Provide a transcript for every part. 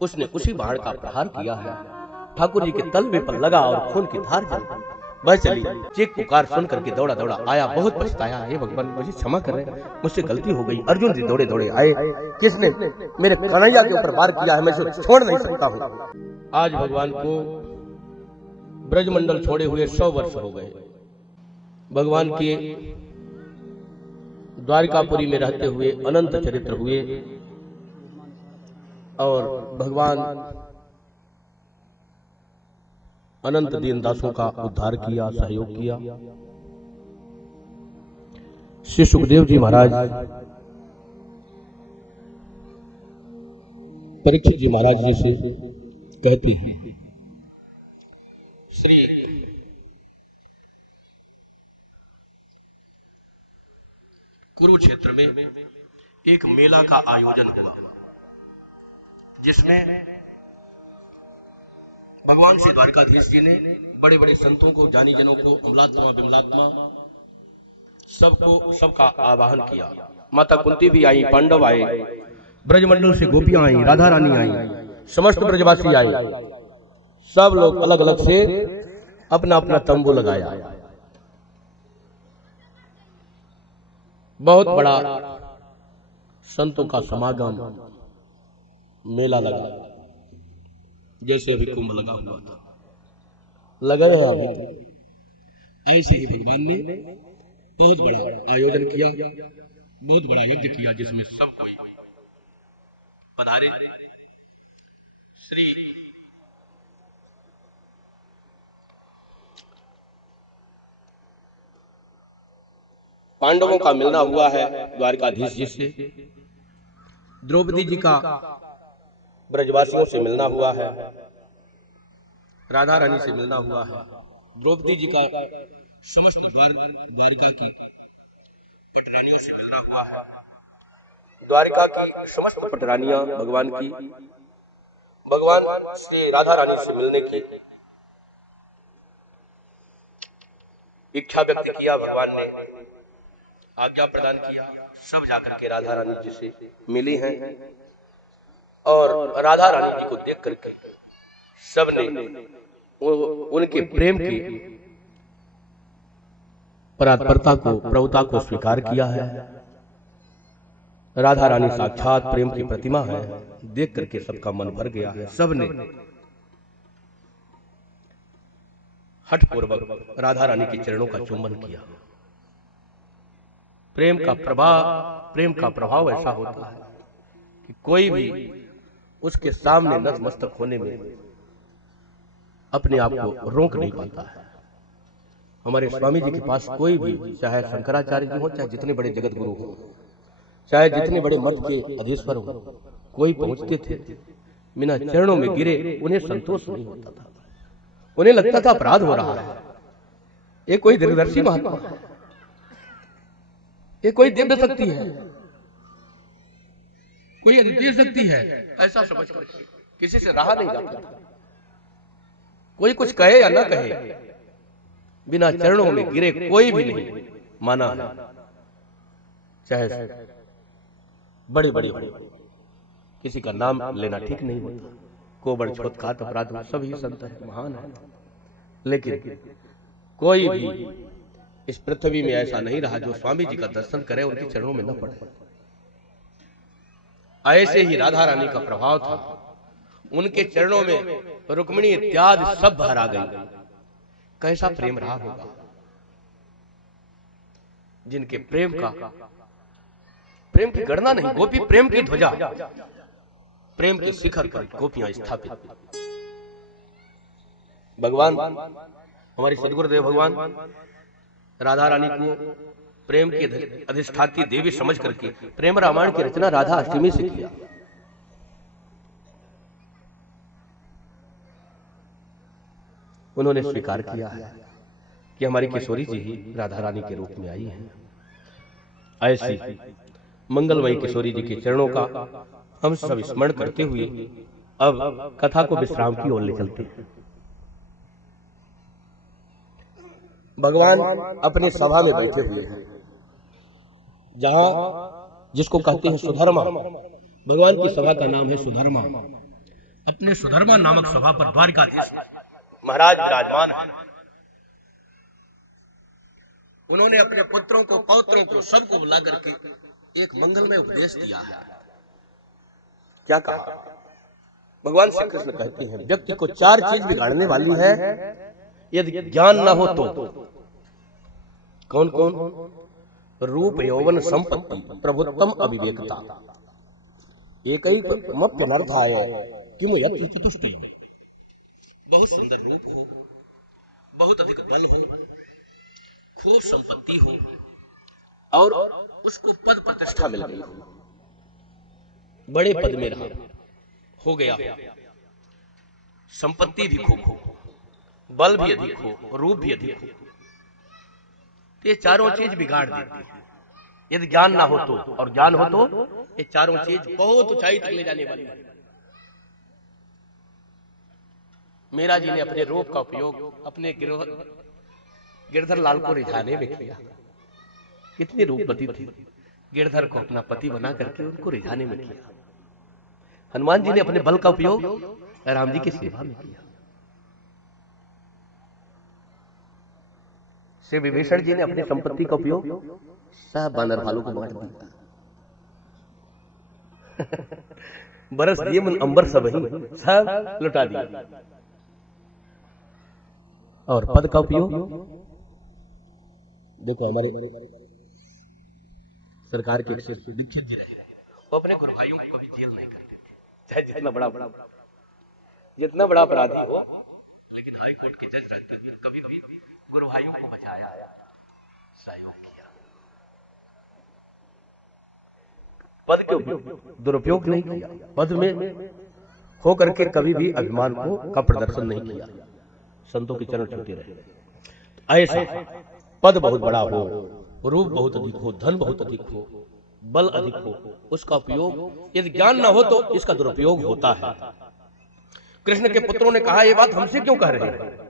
उसने उसी बाण का प्रहार किया है। ठाकुर जी के तलवे पर लगा और खून की धार जल बह चली। चीख पुकार सुन करके दौड़ा दौड़ा आया, बहुत पछताया, हे भगवान मुझे क्षमा करें, मुझसे गलती हो गई। अर्जुन जी दौड़े दौड़े आए, किसने मेरे कन्हैया के ऊपर वार किया है, मैं इसे छोड़ नहीं सकता हूं। आज भगवान को ब्रजमंडल छोड़े हुए 100 वर्ष हो गए। भगवान के द्वारिकापुरी में रहते हुए अनंत चरित्र हुए और भगवान अनंत दीन दासों का उद्धार किया, सहयोग किया। श्री सुखदेव जी महाराज परीक्षित जी महाराज जी से कहते हैं, श्री कुरुक्षेत्र में एक मेला का आयोजन हुआ, जिसमें भगवान श्री द्वारकाधीश जी ने बड़े बड़े संतों को, ज्ञानी जनों को, अमलात्मा विमलात्मा सबको, सबका आवाहन किया। माता कुंती भी आई, पांडव आए, ब्रजमंडल से गोपियां आई, राधा रानी आई, समस्त ब्रजवासी आए। सब लोग अलग अलग से अपना अपना तंबू लगाया। बहुत बड़ा संतों का समागम, मेला लगा, जैसे अभी कुंभ लगा हुआ था, लगे है अभी तो। ऐसे ही भगवान ने बहुत बड़ा आयोजन किया, बहुत बड़ा यज्ञ किया, जिसमें सब कोई पधारे। श्री पांडवों का मिलना हुआ है द्वारकाधीश जी से, द्रौपदी जी का ब्रजवासियों से मिलना हुआ है, राधा रानी से मिलना हुआ है, द्रौपदी जी का समस्त द्वारिका की पटरानियों से मिलना हुआ है, द्वारिका की समस्त पटरानियां भगवान की, भगवान श्री राधा रानी से मिलने की इच्छा व्यक्त किया। भगवान ने आज्ञा प्रदान किया, सब जाकर के राधा रानी जी से मिली हैं और राधा रानी जी को देख करके सबने उनके प्रेम की परात्परता को, प्रभुता को स्वीकार किया है। राधा रानी साक्षात प्रेम की प्रतिमा है, देख करके सबका मन भर गया है। सबने हठपूर्वक राधा रानी के चरणों का चुंबन किया। प्रेम का प्रभाव ऐसा होता है कि कोई भी उसके सामने नतमस्तक होने में अपने आप को रोक नहीं पाता है। हमारे स्वामी जी के पास कोई भी, चाहे शंकराचार्य जी हो, चाहे जितने बड़े जगत गुरु हो, चाहे जितने बड़े मठ के अधीश्वर हो, कोई पहुंचते थे बिना चरणों में गिरे, उन्हें संतोष नहीं होता था। उन्हें लगता था अपराध हो रहा है, ये कोई दीर्घदर्शी महात्मा है, ये कोई दिव्य शक्ति है, कोई अद्वितीय शक्ति है, ऐसा समझ कर किसी से रहा नहीं जाता था। कोई कुछ कहे या न कहे, बिना चरणों में गिरे कोई भी नहीं माना है। चाहे बड़े बड़े किसी का नाम लेना ठीक नहीं होता, कोबड़ छोट खात अपराध सभी संत है, महान है, लेकिन कोई भी इस पृथ्वी में ऐसा नहीं रहा जो स्वामी जी का दर्शन करे, उनके चरणों में न पड़े। ऐसे ही राधा रानी का प्रभाव था, उनके चरणों में रुक्मिणी इत्यादि सब भरा गई। कैसा प्रेम रहा होगा, जिनके प्रेम की गणना नहीं, गोपी प्रेम की ध्वजा, प्रेम के शिखर पर गोपियां स्थापित। भगवान हमारे सदगुरुदेव भगवान राधा रानी को प्रेम की अधिष्ठात्री देवी समझ करके प्रेम रामायण की रचना राधा अष्टमी से किया। उन्होंने स्वीकार किया है कि हमारी किशोरी जी ही राधा रानी के रूप में आई हैं। ऐसी मंगलमयी किशोरी जी के चरणों का हम सब स्मरण करते हुए अब कथा को विश्राम की ओर ले चलते हैं। भगवान अपने सभा में बैठे हुए हैं, जहां जिसको कहते हैं सुधर्मा, भगवान की सभा का नाम है सुधर्मा। अपने सुधर्मा नामक सभा पर द्वारिकाधीश महाराज विराजमान है। उन्होंने अपने पुत्रों को, पौत्रों को, सबको बुला करके एक मंगलमय उपदेश दिया है। क्या कहा? भगवान श्री कृष्ण कहते हैं, व्यक्ति को 4 चीज बिगाड़ने वाली है यदि ज्ञान न हो तो। कौन कौन? रूप, यौवन, संपत्ति, प्रभुत्तम, अविवेकता। एकैकमप्यनर्थाय किमु यत्र चतुष्टयम्। बहुत सुंदर रूप हो, बहुत अधिक बल हो, खूब संपत्ति हो और उसको पद प्रतिष्ठा मिल गई हो, बड़े पद में रहा हो गया, संपत्ति भी खूब हो, बल भी अधिक हो, रूप भी अधिक हो, तो ये चारों चीज बिगाड़ देती है यदि ज्ञान ना हो तो। और ज्ञान हो तो ये चारों चीज बहुत ऊंचाई तक ले जाने वाली है। मीरा जी ने अपने रूप का उपयोग अपने गिरधर लाल को रिझाने में किया। कितनी रूपवती थी, गिरधर को अपना पति बना करके उनको रिझाने में किया। हनुमान जी ने अपने बल का उपयोग राम जी की सेवा में किया। श्री विभीषण जी ने अपनी संपत्ति का उपयोग सब बानर भालू को बांट दिया। बरस दिए मन अंबर सब ही, सब लुटा दिया। और पद का उपयोग देखो, हमारे सरकार के दीक्षित जी रहे, वो अपने गुरु भाइयों को कभी जेल नहीं करते थे, चाहे जितना बड़ा अपराधी हो, लेकिन हाई कोर्ट के जज रहते हुए कभी भी गुरु भाइयों को बचाया, सहयोग किया। पद के दुरुपयोग नहीं किया, पद में होकर के कभी भी अभिमान का प्रदर्शन नहीं किया, संतों के चरण छूते रहे। तो ऐसा पद बहुत बड़ा हो, रूप बहुत अधिक हो, धन बहुत अधिक हो, बल अधिक हो, उसका उपयोग यदि ज्ञान ना हो तो इसका दुरुपयोग होता है। कृष्ण के पुत्रों ने कहा, ये बात हमसे क्यों कह रहे हैं?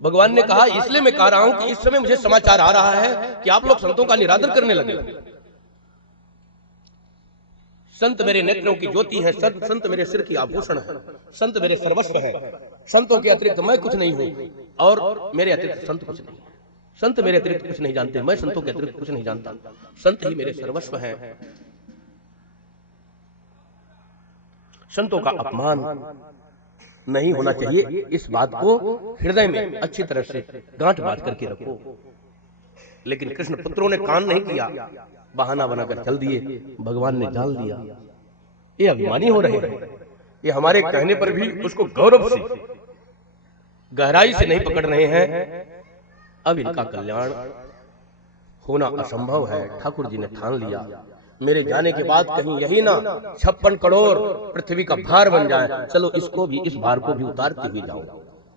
भगवान ने कहा, इसलिए मैं कह रहा हूं कि इस समय मुझे समाचार आ रहा है कि आप लोग संतों का निरादर करने लगे हो। संत मेरे नेत्रों की ज्योति है, संत मेरे सिर की आभूषण है, संत मेरे सर्वस्व है, संतों के अतिरिक्त मैं कुछ नहीं हूं और मेरे अतिरिक्त संत कुछ नहीं है। संत मेरे अतिरिक्त कुछ नहीं जानते, मैं संतों के अतिरिक्त कुछ नहीं जानता, संत ही मेरे सर्वस्व हैं। संतों का अपमान नहीं होना चाहिए, इस बात को हृदय में अच्छी तरह से गांठ बांध करके रखो। लेकिन कृष्ण पुत्रों ने कान नहीं किया, बहाना बनाकर चल दिए। भगवान ने जान लिया ये अभिमानी हो रहे हैं, ये हमारे कहने पर भी उसको गौरव से, गहराई से नहीं पकड़ रहे हैं। अब इनका कल्याण होना असंभव है। ठाकुर जी ने ठान लिया, मेरे जाने के बाद कहीं यही ना 56 करोड़ पृथ्वी का भार बन जाए, चलो इसको भी, इस भार को भी उतारते हुए जाओ।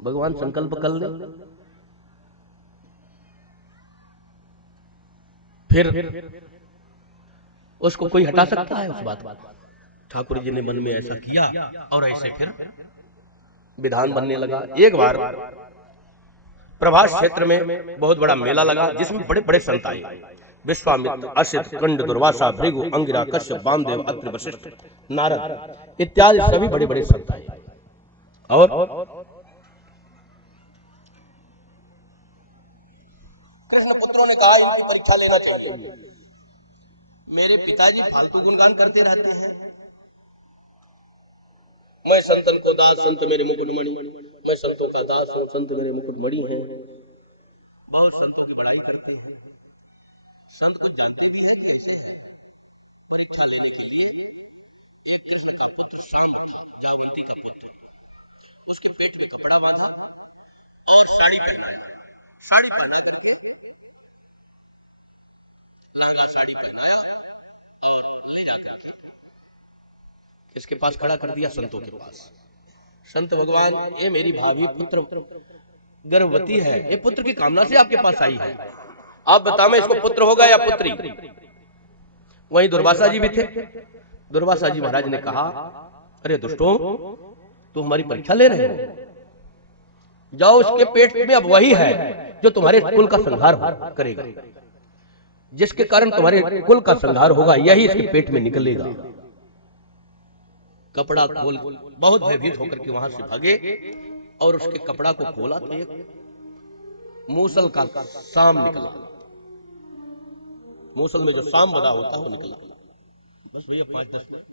भगवान संकल्प कर ले, फिर उसको कोई हटा सकता है उस बात को? ठाकुर जी ने मन में ऐसा किया और ऐसे फिर विधान बनने लगा। एक बार प्रभास क्षेत्र में बहुत बड़ा मेला लगा, जिसमें बड़े बड़े संत आए। विश्वामित्र, असित, कंड, दुर्वासा, भृगु, अंगिरा, कश्यप, वामदेव, अत्रि, वशिष्ठ, नारद इत्यादि सभी बड़े बड़े संत आए। और कृष्ण पुत्रों ने कहा, इनकी परीक्षा लेना चाहिए। मेरे पिताजी फालतू गुणगान करते रहते हैं, मैं संतन को दास, संत मेरे मुकुटमणि, मैं संतों का दास हूं, संत मेरे मुकुटमणि हैं। बहुत संतों की बड़ाई करते हैं, संत कुछ जानते भी हैं कि ऐसे है। परीक्षा लेने के लिए एक कृष्ण का पुत्र सांब था, जावंती का पुत्र, उसके पेट में कपड़ा बांधा और साड़ी पहनाया। साड़ी पहना करके, लहंगा साड़ी पहनाया और ले जाकर के किसके पास खड़ा कर दिया? संतों के पास। संत भगवान, ये मेरी भाभी पुत्र गर्भवती है, ये पुत्र की कामना से आपके पास आई है, आप बता मैं इसको पुत्र होगा या पुत्री? वहीं दुर्वासा जी भी थे। दुर्वासा जी महाराज ने कहा, अरे दुष्टों, तुम हमारी परीक्षा ले रहे हो, जाओ उसके पेट में अब वही है जो तुम्हारे कुल का संहार करेगा, जिसके कारण तुम्हारे कुल का संहार होगा, यही इसके पेट में निकलेगा। कपड़ा खोल, बहुत भयभीत होकर के वहां से भागे और उसके कपड़ा को खोला तो एक मूसल का शाम निकला। मूसल में जो शाम बदा होता है वो निकला। बस भैया 5-10 मिनट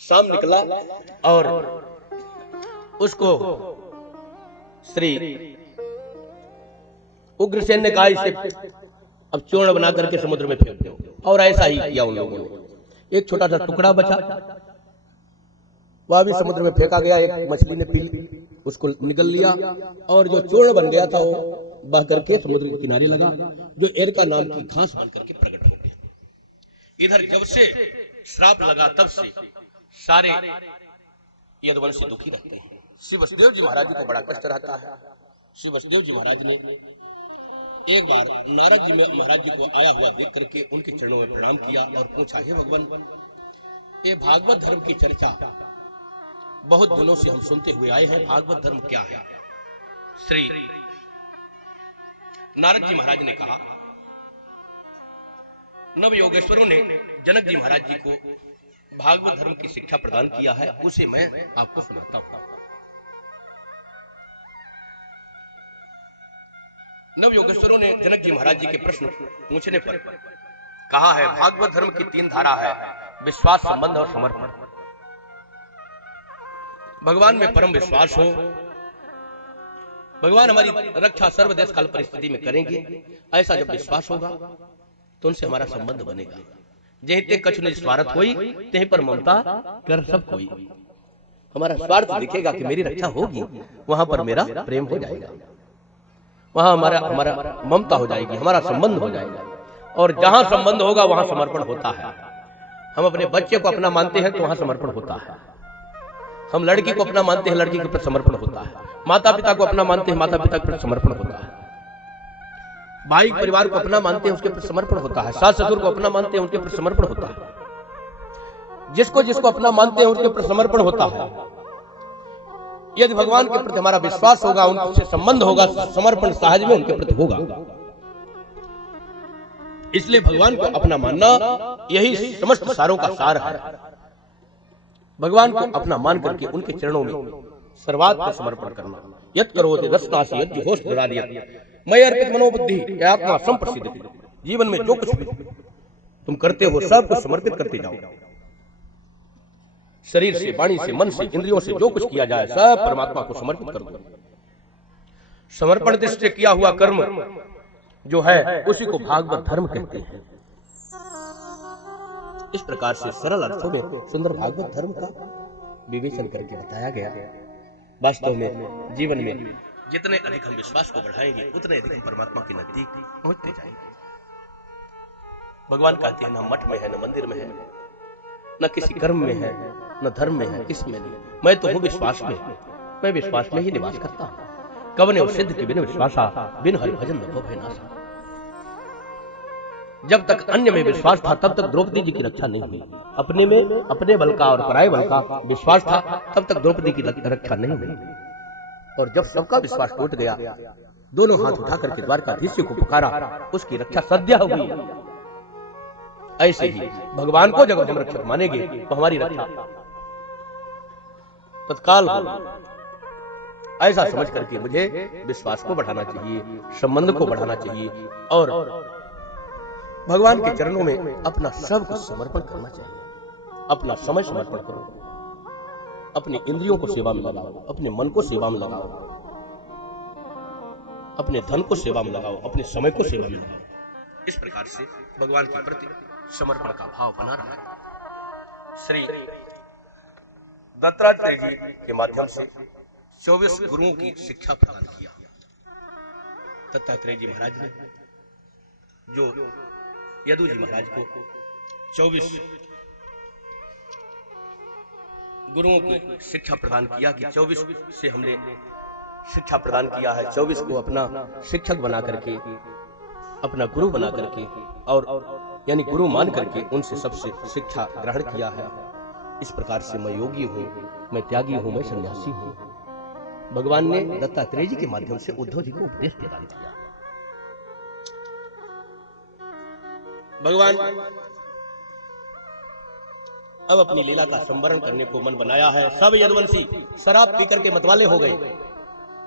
शाम निकला और उसको श्री उग्रसेन ने कहा इसे अब चूर्ण बना करके समुद्र में फेंक दो, और ऐसा ही किया उन लोगों ने। एक छोटा सा टुकड़ा बचा, वह भी समुद्र में फेंका गया। एक मछली ने पी उसको निगल लिया और जो चूर्ण बन गया था वो बह करके समुद्र के किनारे लगा, जो एरका नाम की घास बन करके प्रकट हो गया। इधर जब से श्राप लगा तब से सारे यदुवंशी दुखी रहते हैं। श्री वसुदेव जी महाराज को बड़ा कष्ट रहता है। श्री वसुदेव जी महाराज ने एक बार नारद जी महाराज जी को आया हुआ देख करके उनके चरणों में प्रणाम किया और पूछा, हे भगवान, ये भागवत धर्म की चर्चा बहुत दिनों से हम सुनते हुए आए हैं, भागवत धर्म क्या है? श्री नारद जी महाराज ने कहा, नव योगेश्वरों ने जनक जी महाराज जी को भागवत धर्म की शिक्षा प्रदान किया है, उसे मैं आपको सुनाता हूं। नव योगेश्वरों ने जनक जी महाराज जी के प्रश्न पूछने पर कहा है, भागवत धर्म की 3 धारा है, विश्वास, संबंध और समर्पण। भगवान में परम विश्वास हो, भगवान हमारी रक्षा सर्व देश काल परिस्थिति में करेंगे, ऐसा जब विश्वास होगा तो उनसे हमारा संबंध बनेगा। जहीं ते कछु निज स्वार्थ होई, तहीं पर ममता कर सब कोई। हमारा स्वार्थ दिखेगा कि मेरी रक्षा होगी, वहां पर मेरा प्रेम हो जाएगा, वहां हमारा ममता हो जाएगी, हमारा संबंध हो जाएगा। और जहां संबंध होगा वहां समर्पण होता है। हम अपने बच्चे को अपना मानते हैं तो वहां समर्पण होता है। हम लड़की को अपना मानते हैं, लड़की के प्रति समर्पण होता है। माता पिता को अपना मानते हैं, माता पिता के प्रति समर्पण होता है। भाई परिवार को अपना मानते हैं, उसके प्रति समर्पण होता है। सास ससुर को अपना मानते हैं, उनके प्रति समर्पण होता है। जिसको अपना मानते हैं उसके प्रति समर्पण होता है। यदि भगवान के प्रति हमारा विश्वास होगा, उनसे संबंध होगा, समर्पण सहज में उनके प्रति होगा। इसलिए भगवान को अपना मानना यही समस्त सारों का सार है। भगवान को अपना मान करके उनके चरणों में सर्वात्म समर्पण करना। यत् करोति रसनासी यज्जुहोष ददाति मैं अर्पित मनोबुद्धि आत्मा संप्रसिद्ध। जीवन में जो कुछ भी तुम करते हो सब कुछ समर्पित करते जाओ। शरीर से, वाणी से, मन से, इंद्रियों से जो कुछ किया जाए सब परमात्मा को समर्पित कर दो। समर्पण दृष्टि से किया हुआ कर्म जो है उसी को भागवत धर्म कहते हैं। इस प्रकार से सरल अर्थों में सुंदर भागवत धर्म का विवेचन करके बताया गया। वास्तव में जीवन में जितने अधिक हम विश्वास को बढ़ाएंगे उतने अधिक हम परमात्मा के नजदीक पहुंचते जाएंगे। भगवान कहते हैं, न मठ में है, न मंदिर में है, न किसी कर्म में है, न धर्म में है, किस में नहीं। मैं तो हूं विश्वास में, मैं विश्वास में ही निवास करता हूं। कवने सिद्ध के बिन विश्वासा, बिन हरि भजन न भव भय नासा। जब तक अन्य में विश्वास था तब तक द्रौपदी जी की रक्षा नहीं हुई। अपने में, अपने बल का और पराय बल का विश्वास था तब तक द्रौपदी की रक्षा नहीं हुई। और जब सबका विश्वास टूट गया, दोनों हाथ उठा करके द्वारकाधीश को पुकारा, उसकी रक्षा सद्य हुई। ऐसे ही भगवान को जब हम रक्षक मानेंगे तो हमारी रक्षा तत्काल हो। ऐसा समझ करके मुझे विश्वास को बढ़ाना चाहिए, संबंध को बढ़ाना चाहिए और भगवान के चरणों में अपना सब कुछ समर्पण करना चाहिए। अपना समय समर्पण करो, अपनी इंद्रियों को सेवा में लगाओ, अपने मन को सेवा में लगाओ, अपने धन को सेवा में लगाओ, अपने समय को सेवा में लगाओ। इस प्रकार से भगवान के प्रति समर्पण का भाव बना रहा है। श्री दत्तात्रेय जी के माध्यम से 24 गुरुओं की शिक्षा प्रदान किया। दत्तात्रेय जी महाराज ने जो यदु जी महाराज को 24 गुरुओं की शिक्षा प्रदान किया कि 24 से हमने शिक्षा प्रदान किया है, 24 को अपना शिक्षक बना करके, अपना गुरु बना करके और यानी गुरु मान करके उनसे सबसे शिक्षा ग्रहण किया है। इस प्रकार से मैं योगी हूं, मैं त्यागी हूं, मैं सन्यासी हूं। भगवान ने दत्तात्रेय जी के माध्यम से उद्धव जी को उपदेश प्रदान किया। भगवान अब अपनी लीला का संवरण करने को मन बनाया है। सब यदुवंशी शराब पीकर के मतवाले हो गए,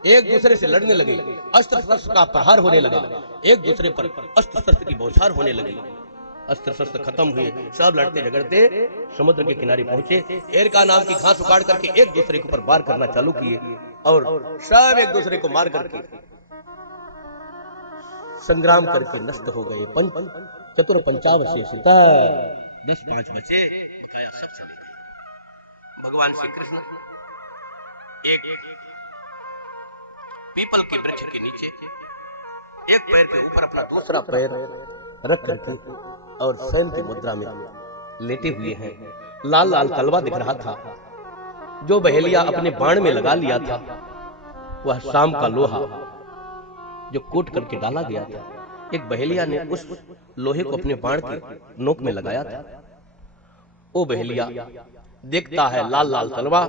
एक दूसरे से लड़ने लगे, अस्त्र शस्त्र का प्रहार होने लगा, एक दूसरे पर अस्त्र शस्त्र की बौछार होने लगी। अस्त्र शस्त्र खत्म हुए, सब लड़ते झगड़ते समुद्र के किनारे पहुंचे। एरका नाम की घास उखाड़ करके एक दूसरे के ऊपर वार करना चालू किए और सब एक दूसरे को मार करके संग्राम करके नष्ट हो गए। चतुर पंचावशेषिता 10-5 बचे, बकाया सब चले गए। भगवान श्री कृष्ण एक पीपल के वृक्ष के नीचे एक पैर के ऊपर अपना दूसरा पैर रख करके और सैन की मुद्रा में लेटे हुए हैं। लाल लाल तलवा दिख रहा था, जो बहेलिया अपने बाण में लगा लिया था वह शाम का लोहा जो कूट करके डाला गया था। एक बहेलिया ने उस लोहे को अपने बाण के नोक में लगाया था। वो बहेलिया देखता है लाल लाल तलवा,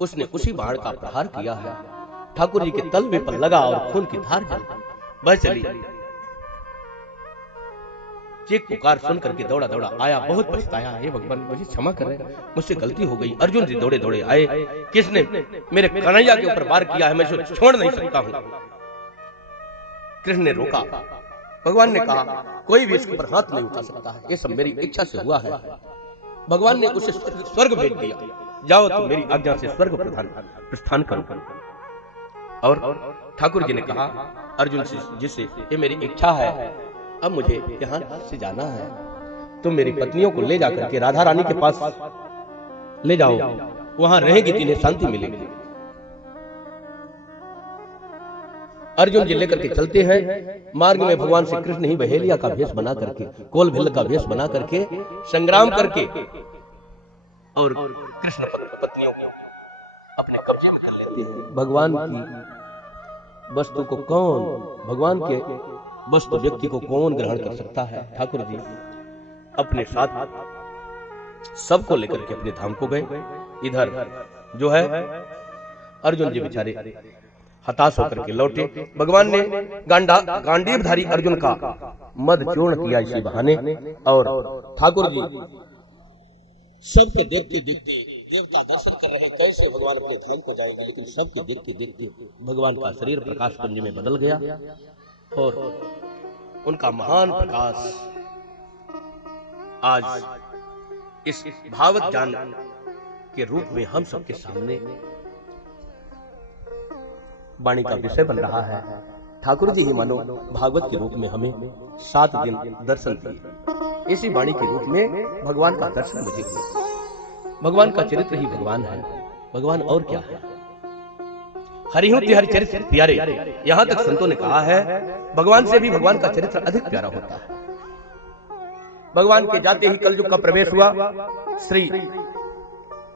उसने उसी बाण का प्रहार किया है। ठाकुर जी के तलवे पर लगा और खून की धार बह चली। चीख पुकार सुन करके दौड़ा दौड़ा आया, बहुत पछताया, हे भगवान मुझे क्षमा करें, मुझसे गलती हो गई। अर्जुन जी दौड़े दौड़े आए, किसने मेरे कन्हैया के ऊपर वार किया है, मैं इसे छोड़ नहीं सकता हूं। कृष्ण ने रोका। भगवान ने कहा कोई भी इसके ऊपर हाथ नहीं उठा सकता है, ये सब मेरी इच्छा से हुआ है। भगवान ने उसे स्वर्ग भेज दिया, जाओ तुम मेरी आज्ञा से स्वर्ग प्रस्थान करो। और ठाकुर जी ने कहा अर्जुन जी से, ये मेरी इच्छा है, अब मुझे यहाँ से जाना है, तुम मेरी पत्नियों को ले जाकर के राधा रानी के पास ले जाओ, वहां रहेगी तो इन्हें शांति मिलेगी। अर्जुन जी लेकर के चलते हैं। मार्ग में भगवान श्री कृष्ण ही बहेलिया का भेष बना करके, कोल भिल्ल का भेष बना करके संग्राम करके और कृष्ण पत्नियों को अपने कब्जे में कर लेते हैं। भगवान की वस्तु को कौन, भगवान के वस्तु व्यक्ति को कौन ग्रहण कर सकता है। ठाकुर जी अपने साथ सबको लेकर के अपने धाम को गए। इधर जो है अर्जुन जी बेचारे हताश होकर के लौटे। भगवान ने गांडीवधारी अर्जुन का मद चूर्ण किया इसी बहाने। और ठाकुर जी सबके देखते देखते देवता दर्शन कर रहे कैसे भगवान अपने धाम को जाएंगे, लेकिन सबके देखते देखते भगवान का शरीर प्रकाश पुंज में बदल गया और उनका महान प्रकाश आज इस भावत जान के रूप में हम सबके सामने वाणी का विषय बन रहा है। ठाकुर जी ही मानो भागवत के रूप में हमें 7 दिन दर्शन दिए। इसी वाणी के रूप में भगवान का दर्शन मुझे हुआ। भगवान का चरित्र ही भगवान है, भगवान और क्या है। हरिहु तिहरि चरित्र प्यारे, यहां तक संतों ने कहा है भगवान से भी भगवान का चरित्र अधिक प्यारा होता है। भगवान के जाते ही कलयुग का प्रवेश हुआ। श्री